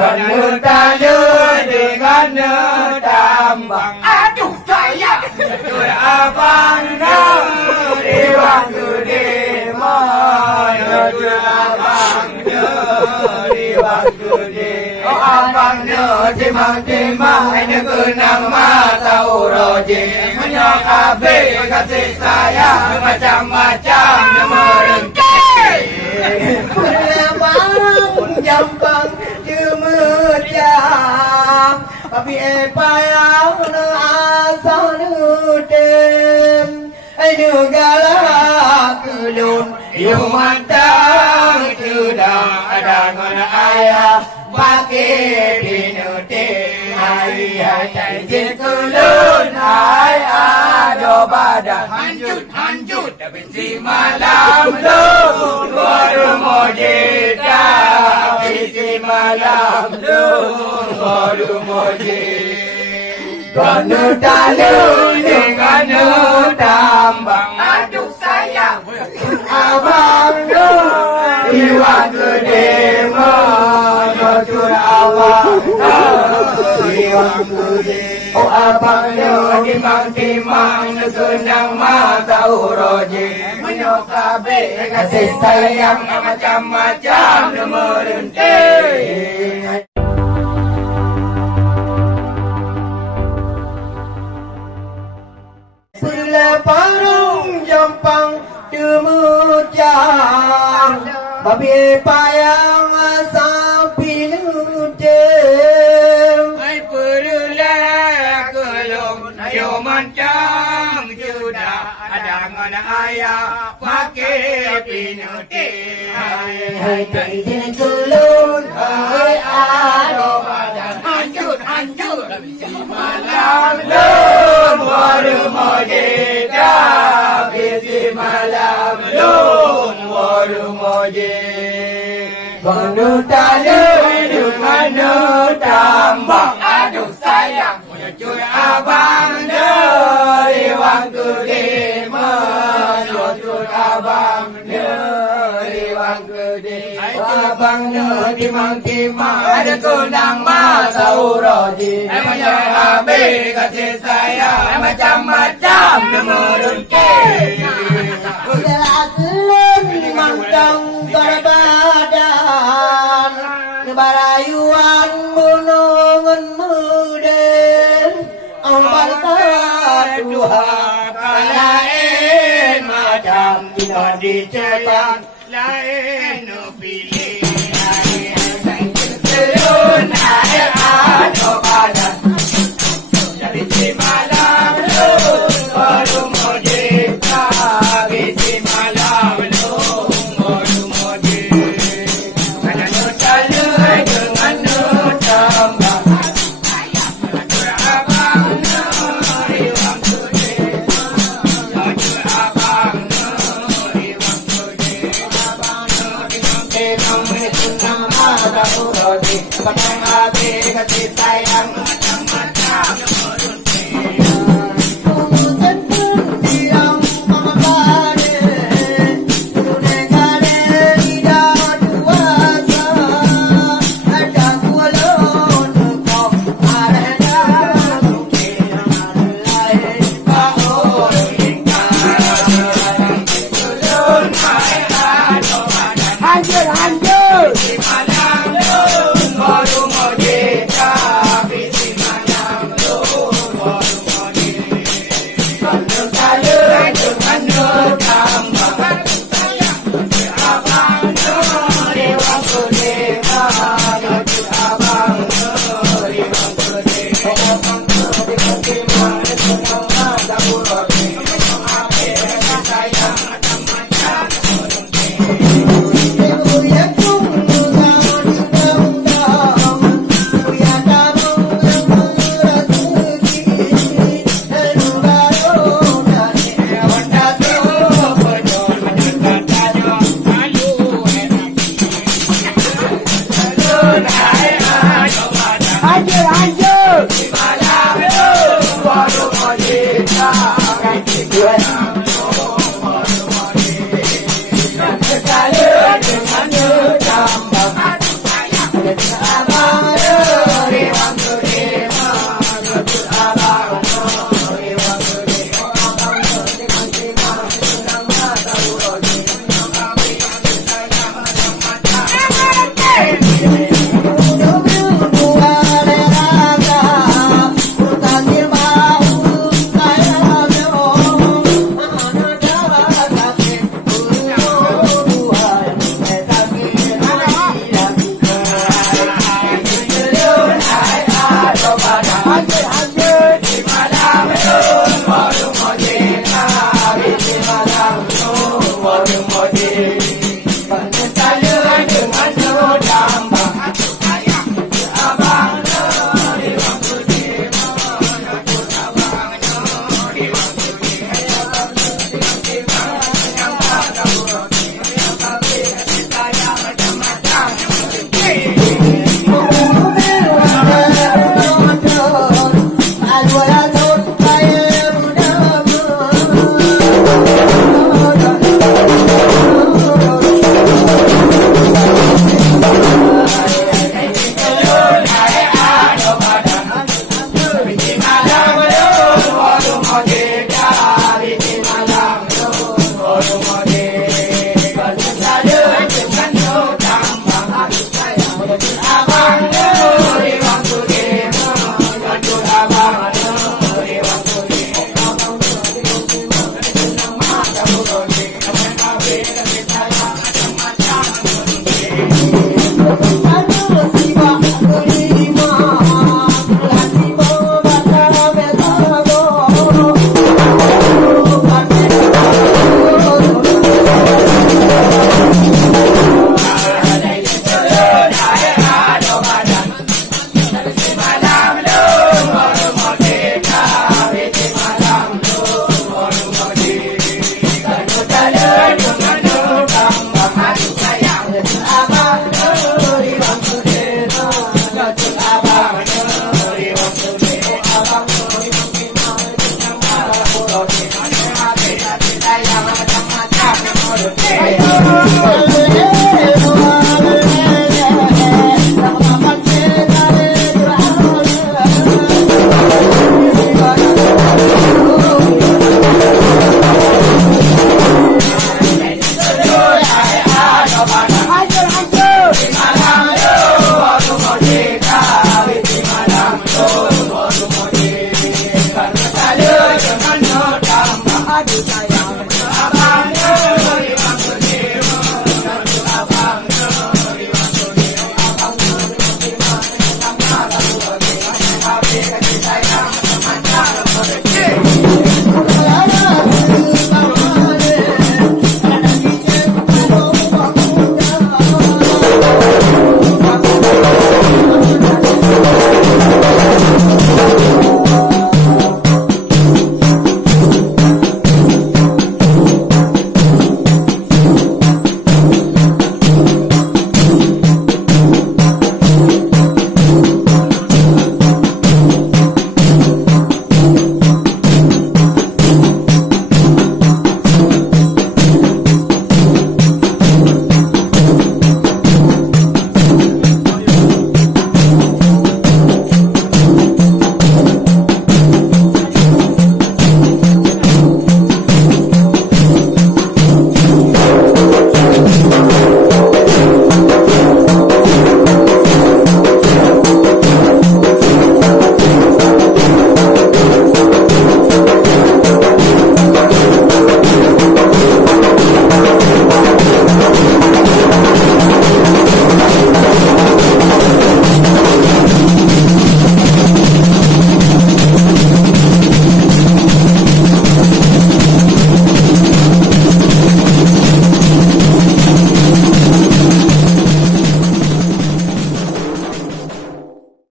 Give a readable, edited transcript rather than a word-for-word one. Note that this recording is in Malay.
Tanya dengan tambang. Aduh saya. Betul abang di waktu demo. Betul abang di waktu demo. Oh abang timang-timang ini kenang mata uroji. Menyok habis kasih sayang macam-macam dia merengkai. Abang jambang jemejang. Tapi payah na asal nutem. Negara kulun Yung matang sudah ada ngana ayah pakai pinuti. Hai izin kulun hai ado badan hanjut tapi si malam lu baru mojita. Si malam lu baru mojita. Ganu talu dengan tambang. Aduh saya. Abang lu di waktu demo. Betul abang di waktu demo. Oh abang lu timang-timang kenang mata uroji. Menyok habis kasih sayang macam-macam dia merentih. Parung jampang temujang. Babi payang sapi nutem. Hai perulah kelong ayo mancang sudah ada ngana ayah pakai pinuti. Hai izin kulun hai ado badan Hanjut si malam lu baru mojita. Si malam lu baru mojita. Ganu talu dengan tambang. Aduh sayang. Cuy abang dari waktu demo. Cuy abang dari waktu demo. Abang timang-timang ada kunang mata uroji. Menyok habis kasih sayang macam-macam dia merengkai. Kelun mangkang berbadan. Barayuan bunungan muden. Ambal Dua lain macam tidak dicetak. Lain pilih. Selun air ado badan. Jadi si malam lu baru mojita. Si malam lu baru mojita. Ada nota lu dengan nota tambang. Betul abang di waktu demo. Betul abang di waktu demo. Abang timang-timang mengenang mata uroji. Abang hati kasih sayang